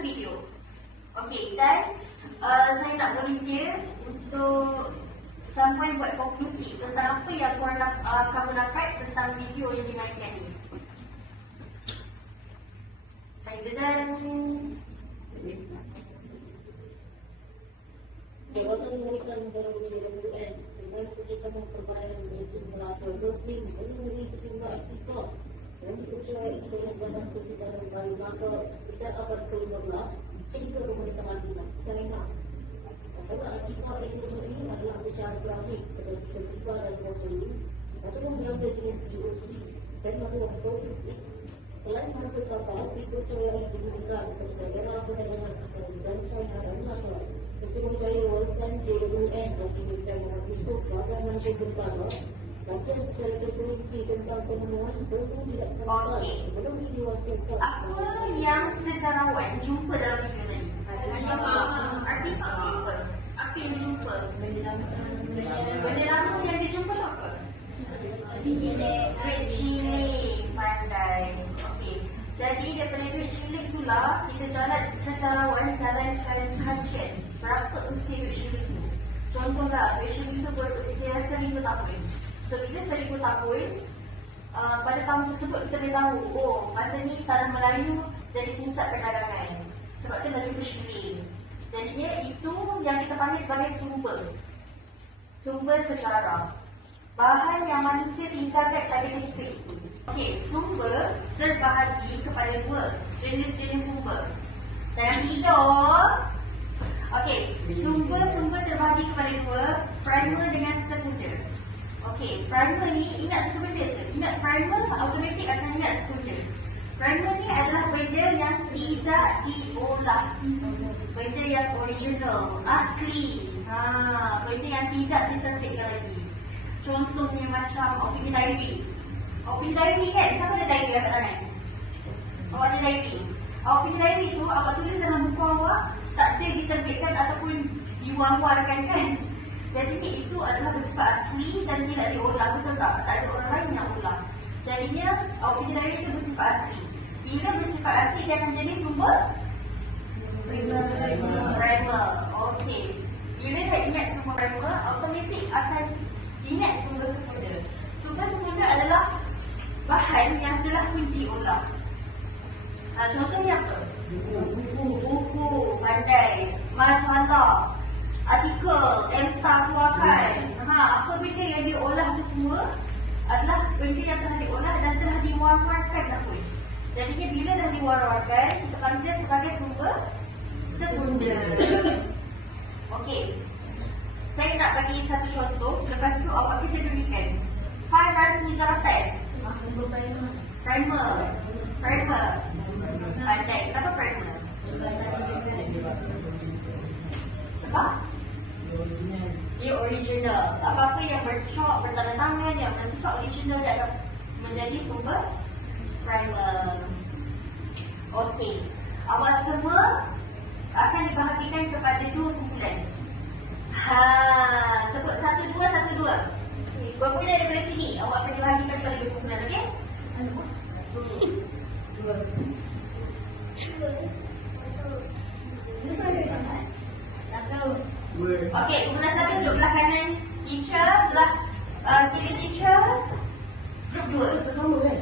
satu video. Okey, dan saya nak volunteer untuk someone buat konklusi tentang apa yang korang kamu dapat tentang video yang dinaikkan ni. Jajan. Jabatan Pengurusan Negara UN dengan kesedaran perbayaran berhitung merata doktrin mengenai sejumlah artikel yang diucapkan oleh Badan Pertimbangan Baru maka kita akan terima sehingga pemerintahan kita terima. Karena artikel ini adalah secara grafik kepada tiba dan proses ataupun berada dengan POC dan maklum politik. Selain menurut kapal, dipercaya yang diberikan kepada daerah perdagangan dan saya dan masalah. Untuk mencari wawasan JUN dan diminta mengaku bagaimana berbara baca secara terperinci tentang penemuan belum tidak terdapat belum diwakilkan. Apa yang sejarawan jumpa dalam video tadi? Artikel apa? Apa yang dijumpa? Benda lama yang dijumpa tu apa? Great Chile, pandai. Okey. Jadi daripada Great Chile itulah kita jalan sejarawan jalankan kajian berapa usia Great Chile itu. Contohlah Great Chile itu berusia 1000 tahun. So bila 1000 tahun pada tahun tersebut kita boleh tahu, oh masa ni tanah Melayu jadi pusat perdagangan. Sebab tu lagi Great Chile. Jadinya itu yang kita panggil sebagai sumber sejarah. Bahan yang manusia tinggalkan pada ketika itu. Okey, sumber terbahagi kepada dua jenis-jenis sumber. Dan yang tiga, okey, sumber terbahagi kepada dua, primer dengan sekunder. Okey, primer ni ingat satu benda je. Ingat primer, automatik akan ingat sekunder. Primer ni adalah benda yang tidak diolah. Benda yang original, asli. Benda yang tidak ditertibkan lagi. Contohnya macam opini diary. Opini diary kan? Siapa ada diary kat tangan? Awak ada diary. Opini diary tu awak tulis dalam buku awak, tak ada diterbitkan ataupun diwar-warkan kan? Jadi itu adalah bersifat asli dan tidak diolah, betul tak? Tak ada orang lain yang olah. Jadinya opini diary itu bersifat asli. Bila bersifat asli dia akan jadi sumber primer. Okey. Bila dah ingat sumber primer, automatik akan ingat sumber sekunder. Sumber sekunder adalah bahan yang telah pun diolah. Contohnya apa? Buku, pandai, majalah, artikel, M-Star keluarkan. Apa benda yang diolah itu semua adalah benda yang telah diolah dan telah diwar-warkan dah pun. Jadinya bila dah diwar-warkan, kita panggil sebagai sumber sekunder. Okey. Saya nak bagi satu contoh, lepas tu awak kita berikan. Fail rasmi jawatan. Primer. Pandai. Kenapa primer? Sebab? Dia original. Apa-apa yang bercok, bertanda tangan, yang bersifat original dia akan menjadi sumber primer. Okey. Awak semua akan dibahagikan kepada dua kumpulan. Sebut 1, 2, 1, 2. Bermula daripada sini. Awak akan dibahagikan kepada dua kumpulan, okey? 2. Okey, kumpulan 1 duduk belah kanan teacher, belah kiri teacher. Grup 2. Bersama kan?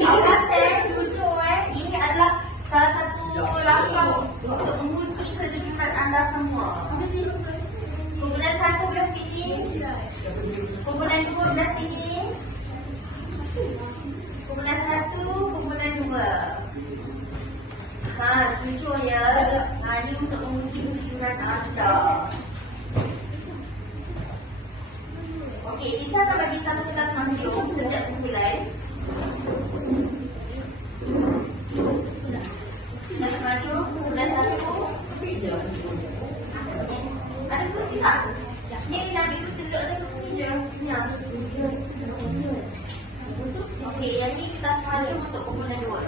Awak saya jujur ini adalah salah satu langkah untuk menguji kejujuran anda semua. Kumpulan 1 belah sini, kumpulan 2 belah sini, kumpulan 1, kumpulan 2. Jujur ya. Ini untuk menguji kejujuran anda. Okey, kita akan bagi satu kelas mahjong setiap kumpulan. Dah maju, dah satu. Ada kursi tak? Ni nak ambil kursi duduk atas kursi je. Ya. Okey, yang ni kita maju untuk kumpulan 2.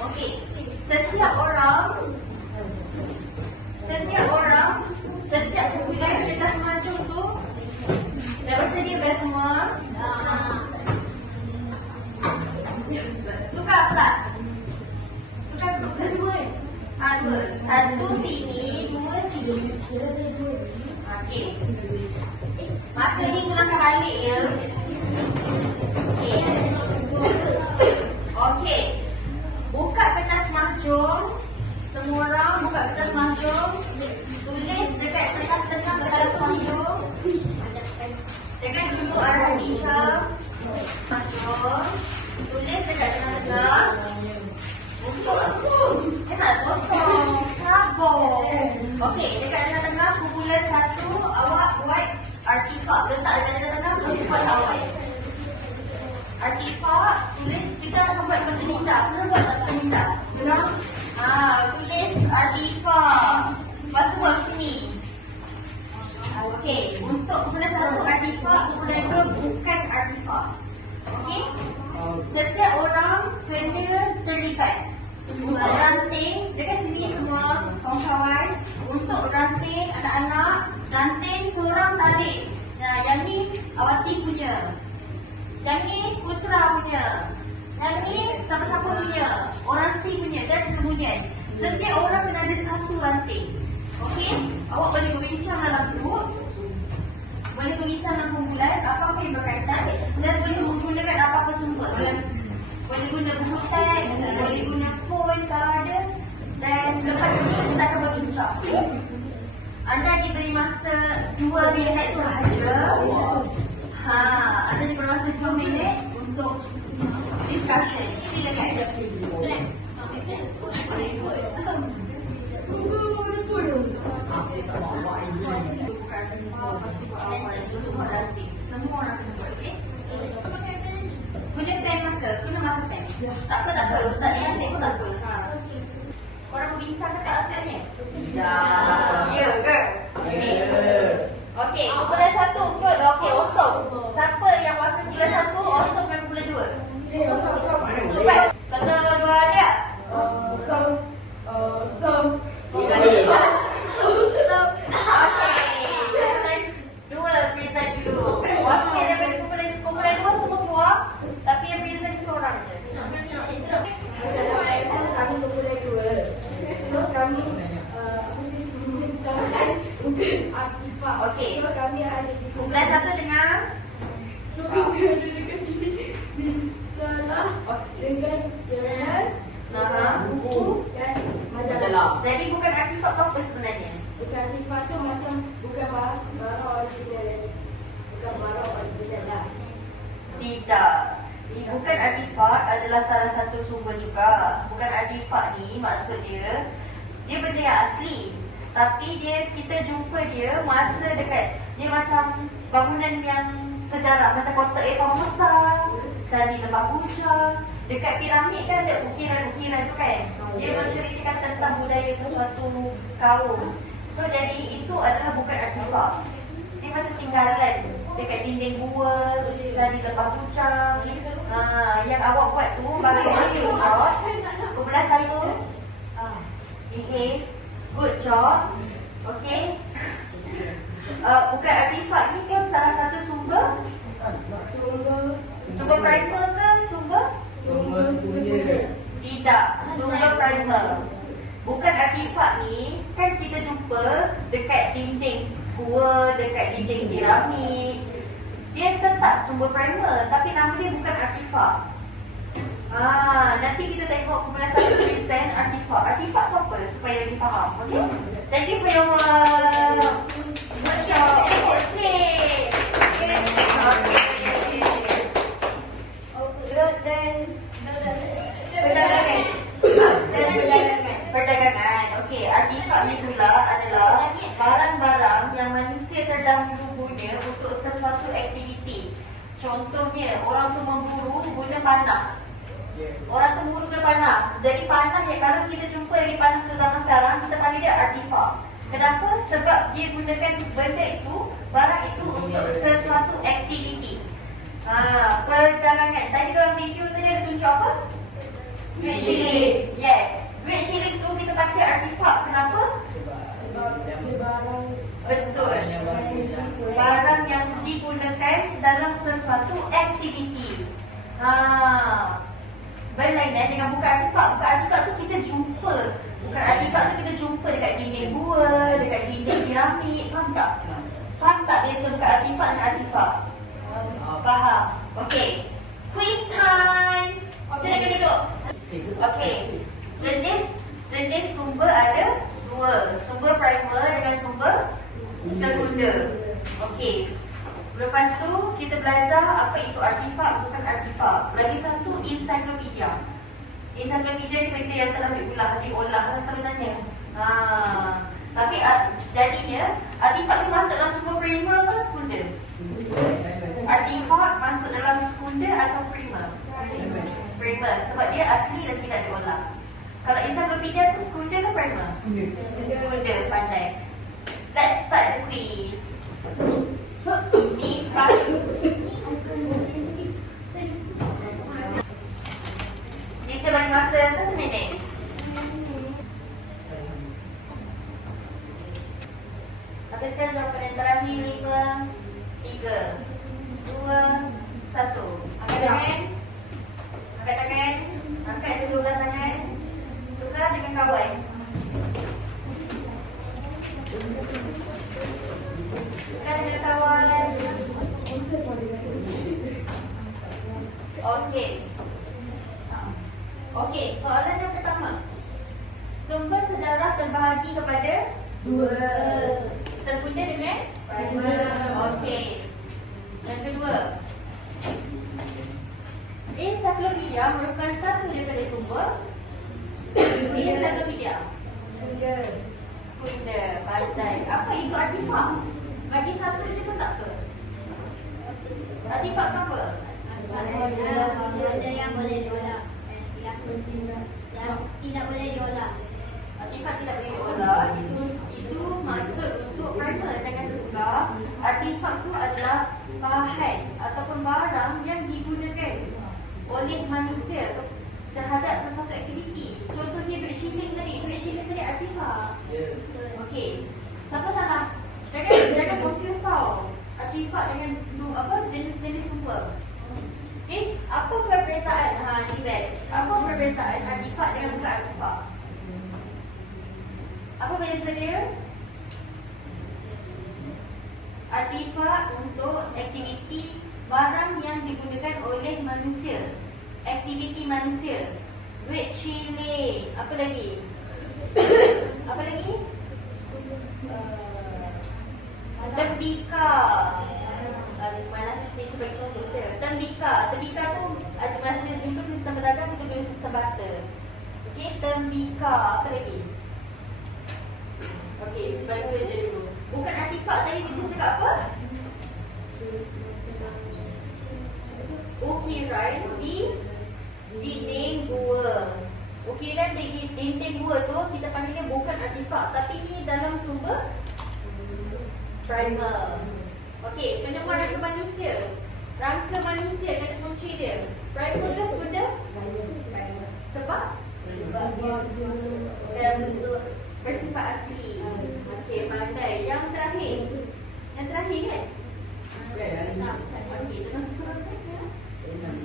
Okey, setiap kumpulan kita maju tu dah bersedia ber semua. Tukar pula. Satu sini, dua sini. Okey. Maka ni gunakan balik ya. Okey. Okey. Buka kertas mahjong. Semua orang buka kertas mahjong. Tulis dekat kertas mahjong. Dengan dulu arah hijau. Mahjong. Tulis dekat tengah-tengah. Untuk aku. Enak kosong. Sabar. Okey, dekat tengah-tengah kumpulan 1 awak buat artifak. Letak dekat tengah-tengah kumpulan awak. Artifak, tulis kita akan buat macam minta. Kita buat macam minta. Tulis artifak. Lepas tu buat macam ni. Okey, untuk kumpulan 1 artifak, kumpulan 2 bukan artifak. Okey? Setiap orang kena terlibat. Untuk ranting, dekat sini semua kawan-kawan. Untuk ranting anak-anak, ranting seorang tarik. Nah, yang ni Awati punya. Yang ni Putra punya. Yang ni siapa-siapa punya. Orang C punya dan kemudian. Setiap orang kena ada satu ranting. Okey? Awak boleh berbincang dalam grup. Boleh berbincang dalam kumpulan apa-apa yang berkaitan dan boleh menggunakan apa-apa sumber. Boleh guna buku teks, boleh guna phone kalau ada. Dan lepas ni kita akan berbincang. Anda diberi masa 2 minit sahaja. Anda diberi masa 2 minit untuk discussion. Silakan. Semua orang kena buat, okey? Guna pen marker, guna marker pen. Tak apa, tak diantik pun tak apa. Korang berbincang ke tak sebenarnya? Ya ke? Okey, kumpulan 1 good. Okey, awesome. Siapa yang wakil kumpulan 1, awesome dengan kumpulan 2? Cepat. 1, 2, dia. Present dulu. Wakil daripada kumpulan 2 semua keluar. Tapi yang present seorang je. Kami kumpulan 2. So kami bukan artifak. Okey. So kami ada di Kumpulan 1 dengar. So kami ada dekat sini. Salah dengan jalan, buku dan majalah. Jadi bukan artifak apa sebenarnya? Bukan artifak tu macam bukan barang original. Bukan barang original lah. Tidak. Bukan artifak adalah salah satu sumber juga. Bukan artifak ni maksud dia benda yang asli. Tapi kita jumpa dia masa dekat dia macam bangunan yang sejarah macam kotak Eva besar, candi Lembah Bujang. Dekat piramid kan ada ukiran-ukiran tu kan. Dia menceritakan tentang budaya sesuatu kaum. So jadi itu adalah bukan artifak. Dia macam tinggalan dekat dinding gua, candi Lembah Bujang. Yang awak buat tu bagi good job. Kumpulan 1. Behave. Good job. Okay. Bukan artifak ni kan salah satu sumber primer ke sumber? Tidak, sumber primer. Bukan artifak ni kan kita jumpa dekat dinding gua, dekat dinding piramid. Dia tetap sumber primer tapi nama dia bukan artifak. Nanti kita tengok kumpulan 1 present artifak. Artifak tu apa supaya kita faham. Okay? Thank you for your work. Good job. Perdagangan. Okey, artifak ni pula adalah barang-barang yang manusia terdahulu guna untuk sesuatu aktiviti. Contohnya, orang tu memburu guna panah. Orang tu memburu guna panah. Jadi panah yang kalau kita jumpa yang panah tu zaman sekarang, kita panggil dia artifak. Kenapa? Sebab dia gunakan benda itu, barang itu untuk sesuatu aktiviti. Perdagangan. Tadi dalam video tadi ada tunjuk apa? Duit shilling. Yes. Duit shilling tu kita panggil artifak. Kenapa? Betul. Barang yang digunakan dalam sesuatu aktiviti. Berlainan dengan bukan artifak. Bukan artifak tu kita jumpa Bukan artifak tu kita jumpa dekat dinding gua, dekat dinding piramid, faham tak? Faham tak beza bukan artifak dan artifak? Faham? Okey. Quiz time. Silakan duduk. Okey. Jenis sumber ada dua. Sumber primer dengan sumber sekunder. Okey. Lepas tu kita belajar apa itu artifak bukan artifak. Lagi satu ensiklopedia. Ensiklopedia kita yang telah diolah sebenarnya. Tapi jadinya artifak ni masuk dalam sumber primer atau sekunder? Artifak masuk dalam sekunder atau primer? Primer. Sebab dia asli dan tidak diolah. Kalau ensiklopedia tu sekunder ke primer? Sekunder, pandai. Let's start the quiz. Ni Teacher bagi masa 1 minit. Habiskan jawapan yang terakhir. 5, 3, 2, 1. Angkat tangan. Angkat tangan. Angkat dua-dua tangan. Tukar dengan kawan. Tukar dengan kawan. Okey. Okey, soalan yang pertama. Sumber sedarah terbahagi kepada 2. Sekunder dengan primer. Okey. Yang kedua. Ensiklopedia merupakan satu daripada sumber. Ensiklopedia. Sekunder. Pandai. Apa itu artifak? Bagi satu je pun tak apa. Artifak apa? Ada yang boleh diolah, yang tidak boleh diolah. Artifak tidak boleh diolah. Itu maksud untuk primer. Jangan lupa, artifak tu adalah bahan ataupun barang yang digunakan oleh manusia terhadap sesuatu aktiviti. Contohnya duit shilling tadi artifak. Okey. Siapa salah? Jangan confuse tau. Artifak dengan jenis-jenis sumber. Okey, apa perbezaan? Ni best. Apa perbezaan artifak dengan bukan artifak? Apa beza dia? Artifak untuk aktiviti barang yang digunakan oleh manusia. Aktiviti manusia. Duit shilling. Apa lagi? Apa lagi? Tembikar. Mana saya cuba contoh je. Tembikar tu ada masa jumpa sistem pedagang, kita guna sistem barter. Okey, tembikar. Apa lagi? Okey, bagi je dulu. Bukan artifak tadi kita cakap apa? Ukiran di dinding gua. Ukiran di dinding gua tu kita panggilnya bukan artifak, tapi ni dalam sumber primer. Okey, macam rangka manusia. Rangka manusia kata kunci dia. Primer ke sekunder? Sebab? Dalam bentuk bersifat asli. Okey, pandai. Yang terakhir. Yang terakhir kan? Okey, tengah sekolah kan?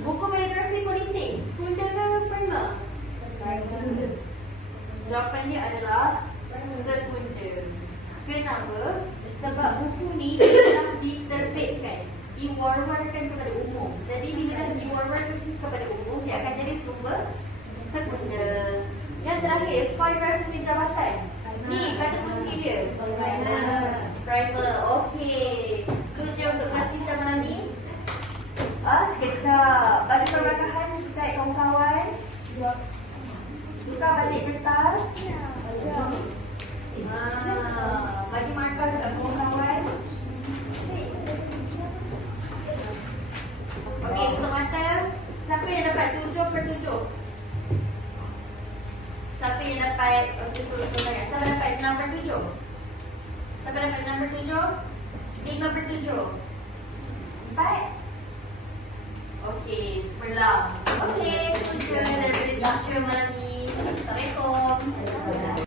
Buku biografi politik, sekunder ke primer? Jawapannya adalah sekunder. Kenapa? Sebab buku ni telah diterbitkan, diwar-warkan kepada umum. Jadi bila dah diwar-warkan kepada umum, dia akan jadi sumber sekunder. Yang terakhir, fail rasmi jabatan. Ni kata kunci dia. Primer. Okey. Tu je untuk kelas kita malam ni. Sekejap. Bagi perlengkapan dekat kawan-kawan. Tukar balik kertas. Bagi markah dekat kawan-kawan. Okey, tutup mata. Siapa yang dapat 7/7? Siapa yang dapat Siapa dapat 6/7? Siapa dapat 6/7? 5/7? 4? Okey, cemerlang. Okey, itu je daripada teacher malam ni. Assalamualaikum.